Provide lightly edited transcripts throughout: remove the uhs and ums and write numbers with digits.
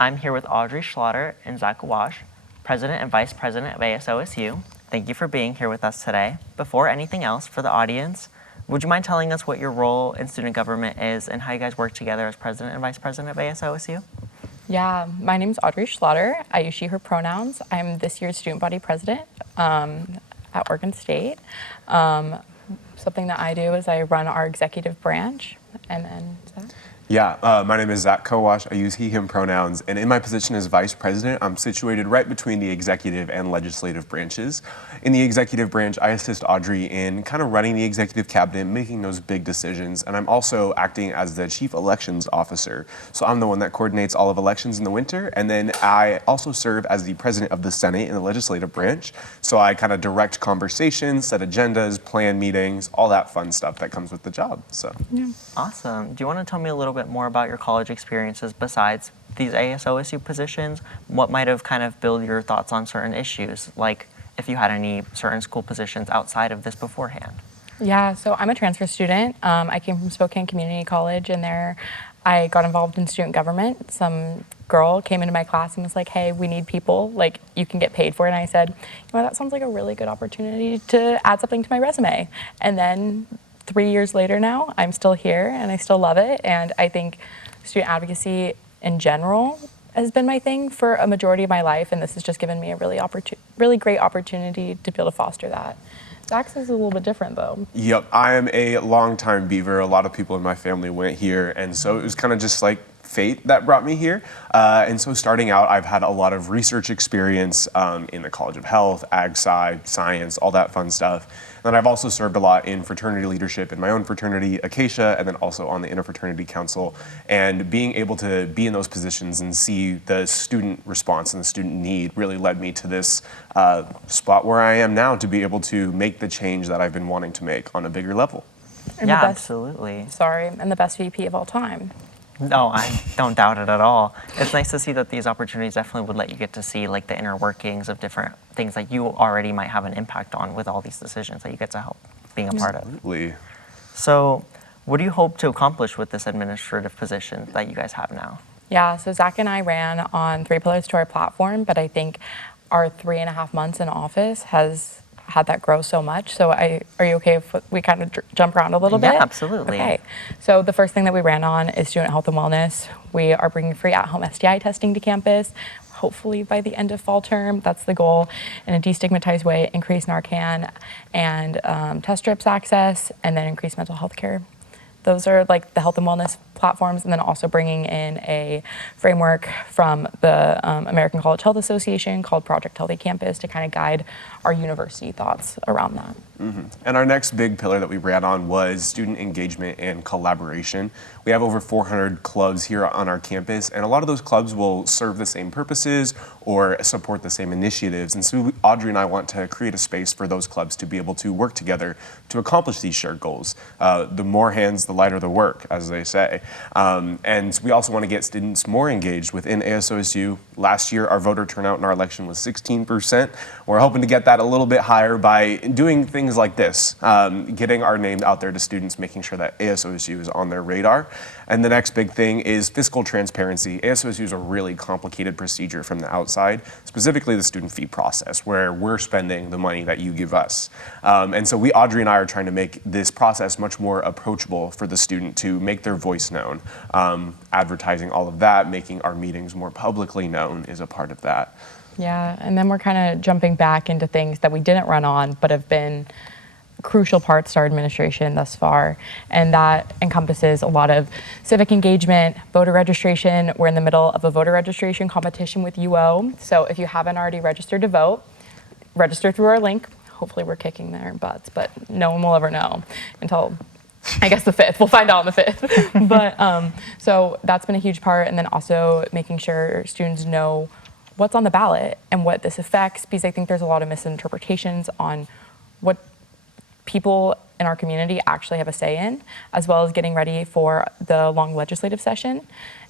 I'm here with Audrey Schlotter and Zachary Kowash, President and Vice President of ASOSU. Thank you for being here with us today. Before anything else, for the audience, would you mind telling us what your role in student government is and how you guys work together as President and Vice President of ASOSU? Yeah, my name is Audrey Schlotter. I use she, her pronouns. I'm this year's student body president at Oregon State. Something that I do is I run our executive branch, and then Zach? Yeah, my name is Zach Kowash. I use he, him pronouns, and in my position as vice president, I'm situated right between the executive and legislative branches. In the executive branch, I assist Audrey in kind of running the executive cabinet, making those big decisions, and I'm also acting as the chief elections officer. So I'm the one that coordinates all of elections in the winter, and then I also serve as the president of the Senate in the legislative branch. So I kind of direct conversations, set agendas, plan meetings, all that fun stuff that comes with the job. So. Yeah. Awesome. Do you want to tell me a little bit more about your college experiences besides these ASOSU positions? What might have kind of built your thoughts on certain issues, like if you had any certain school positions outside of this beforehand? Yeah, so I'm a transfer student. I came from Spokane Community College, and there I got involved in student government. Some girl came into my class and was like, hey, we need people, like you can get paid for it. And I said, you know, that sounds like a really good opportunity to add something to my resume. And then 3 years later now, I'm still here and I still love it. And I think student advocacy in general has been my thing for a majority of my life. And this has just given me a really great opportunity to be able to foster that. Zach's is a little bit different though. Yep, I am a longtime Beaver. A lot of people in my family went here. And so it was kind of just like fate that brought me here. And so starting out, I've had a lot of research experience in the College of Health, ag sci, science, all that fun stuff. And I've also served a lot in fraternity leadership in my own fraternity, Acacia, and then also on the Interfraternity Council. And being able to be in those positions and see the student response and the student need really led me to this spot where I am now, to be able to make the change that I've been wanting to make on a bigger level. And Yeah, absolutely. And the best VP of all time. No, I don't doubt it at all. It's nice to see that these opportunities definitely would let you get to see like the inner workings of different things that you already might have an impact on with all these decisions that you get to help being a part of. Absolutely. So what do you hope to accomplish with this administrative position that you guys have now? Yeah, so Zach and I ran on 3 pillars to our platform, but I think our 3.5 months in office has had that grow so much. So are you okay if we kind of jump around a little bit? Yeah, absolutely. Okay. So the first thing that we ran on is student health and wellness. We are bringing free at-home STI testing to campus, hopefully by the end of fall term. That's the goal. In a destigmatized way, increase Narcan and test strips access, and then increase mental health care. Those are like the health and wellness platforms, and then also bringing in a framework from the American College Health Association called Project Healthy Campus to kind of guide our university thoughts around that. Mm-hmm. And our next big pillar that we ran on was student engagement and collaboration. We have over 400 clubs here on our campus, and a lot of those clubs will serve the same purposes or support the same initiatives. And so Audrey and I want to create a space for those clubs to be able to work together to accomplish these shared goals. The more hands, the lighter the work, as they say. And we also want to get students more engaged within ASOSU. Last year, our voter turnout in our election was 16%. We're hoping to get that a little bit higher by doing things like this, getting our name out there to students, making sure that ASOSU is on their radar. And the next big thing is fiscal transparency. ASOSU is a really complicated procedure from the outside, specifically the student fee process, where we're spending the money that you give us. And so Audrey and I are trying to make this process much more approachable for the student to make their voice known. Advertising all of that, making our meetings more publicly known is a part of that. Yeah, and then we're kind of jumping back into things that we didn't run on, but have been crucial parts to our administration thus far. And that encompasses a lot of civic engagement, voter registration. We're in the middle of a voter registration competition with UO. So if you haven't already registered to vote, register through our link. Hopefully we're kicking their butts, but no one will ever know until I guess the 5th. We'll find out on the 5th. But so that's been a huge part. And then also making sure students know what's on the ballot and what this affects, because I think there's a lot of misinterpretations on what people in our community actually have a say in, as well as getting ready for the long legislative session.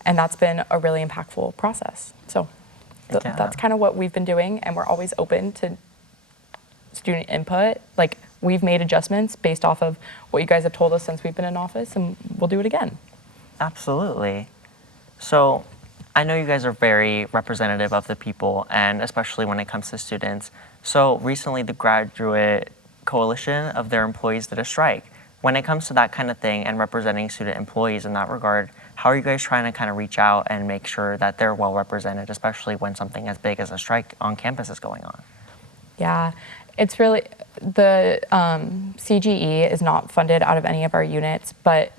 And that's been a really impactful process. So that's kind of what we've been doing, and we're always open to student input. Like, we've made adjustments based off of what you guys have told us since we've been in office, and we'll do it again. Absolutely. So I know you guys are very representative of the people, and especially when it comes to students. So recently, the graduate coalition of their employees did a strike. When it comes to that kind of thing and representing student employees in that regard, how are you guys trying to kind of reach out and make sure that they're well represented, especially when something as big as a strike on campus is going on? Yeah, it's really, the CGE is not funded out of any of our units, but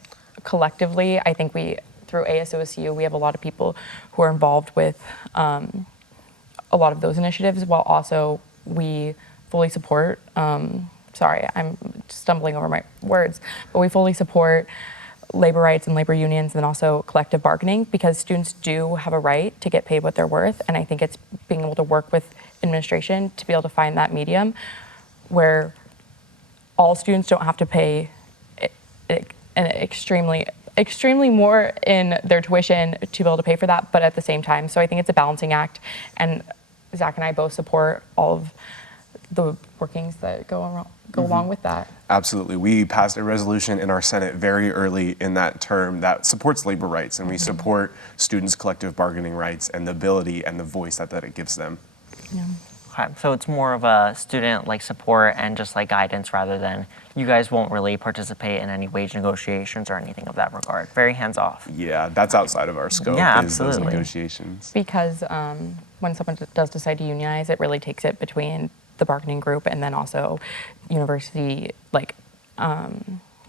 collectively, I think through ASOSU, we have a lot of people who are involved with a lot of those initiatives, while also we fully support, sorry, I'm stumbling over my words, but we fully support labor rights and labor unions and also collective bargaining, because students do have a right to get paid what they're worth. And I think it's being able to work with administration to be able to find that medium where all students don't have to pay an extremely more in their tuition to be able to pay for that, but at the same time. So I think it's a balancing act, and Zach and I both support all of the workings that go along with that. Absolutely. We passed a resolution in our Senate very early in that term that supports labor rights, and we support students' collective bargaining rights and the ability and the voice that it gives them. Yeah. Okay, so it's more of a student support and just guidance, rather than you guys won't really participate in any wage negotiations or anything of that regard. Very hands off. Yeah, that's outside of our scope. Yeah, is those absolutely. negotiations. Because when someone does decide to unionize, it really takes it between the bargaining group and then also university,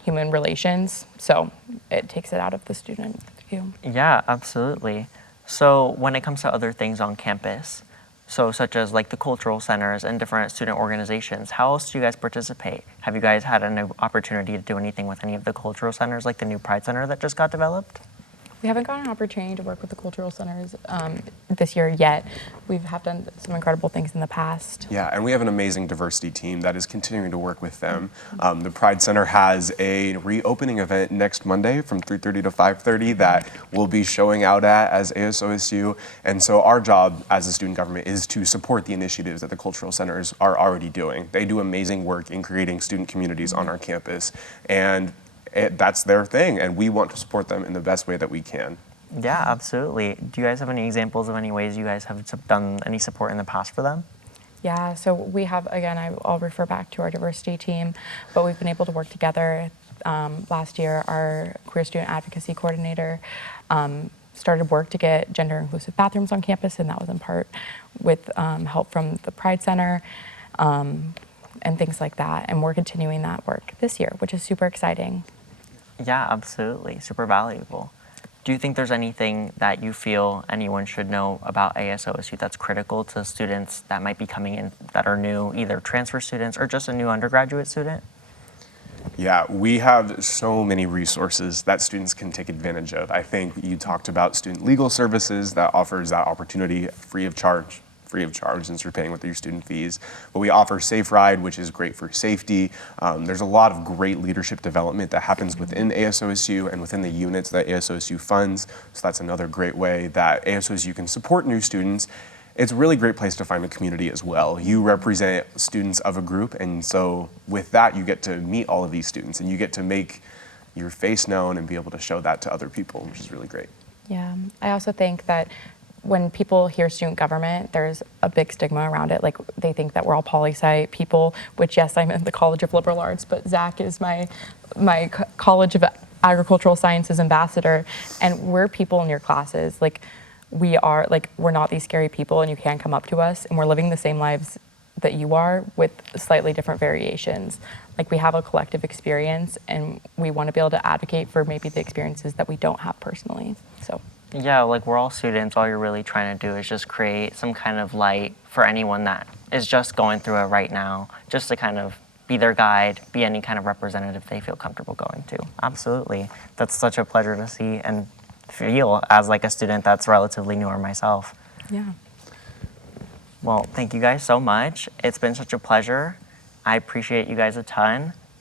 human relations. So it takes it out of the student view. Yeah, absolutely. So when it comes to other things on campus, so such as the cultural centers and different student organizations, how else do you guys participate? Have you guys had an opportunity to do anything with any of the cultural centers, like the new Pride Center that just got developed? We haven't gotten an opportunity to work with the cultural centers this year yet. We have done some incredible things in the past. Yeah, and we have an amazing diversity team that is continuing to work with them. The Pride Center has a reopening event next Monday from 3:30 to 5:30 that we'll be showing out at as ASOSU. And so our job as a student government is to support the initiatives that the cultural centers are already doing. They do amazing work in creating student communities on our campus, and that's their thing, and we want to support them in the best way that we can. Yeah, absolutely. Do you guys have any examples of any ways you guys have done any support in the past for them? Yeah, so we have, again, I'll refer back to our diversity team, but we've been able to work together. Last year, our queer student advocacy coordinator started work to get gender inclusive bathrooms on campus, and that was in part with help from the Pride Center and things like that. And we're continuing that work this year, which is super exciting. Yeah, absolutely. Super valuable. Do you think there's anything that you feel anyone should know about ASOSU that's critical to students that might be coming in that are new, either transfer students or just a new undergraduate student? Yeah, we have so many resources that students can take advantage of. I think you talked about student legal services that offers that opportunity free of charge since you're paying with your student fees. But we offer Safe Ride, which is great for safety. There's a lot of great leadership development that happens within ASOSU and within the units that ASOSU funds. So that's another great way that ASOSU can support new students. It's a really great place to find a community as well. You represent students of a group, and so with that, you get to meet all of these students, and you get to make your face known and be able to show that to other people, which is really great. Yeah, I also think that when people hear student government, there's a big stigma around it. They think that we're all poli-sci people, which yes, I'm in the College of Liberal Arts, but Zach is my College of Agricultural Sciences ambassador, and we're people in your classes. We're not these scary people, and you can come up to us, and we're living the same lives that you are with slightly different variations. We have a collective experience, and we want to be able to advocate for maybe the experiences that we don't have personally. So. Yeah, we're all students. All you're really trying to do is just create some kind of light for anyone that is just going through it right now, just to kind of be their guide, be any kind of representative they feel comfortable going to. Absolutely. That's such a pleasure to see and feel as a student that's relatively newer myself. Yeah. Well, thank you guys so much. It's been such a pleasure. I appreciate you guys a ton.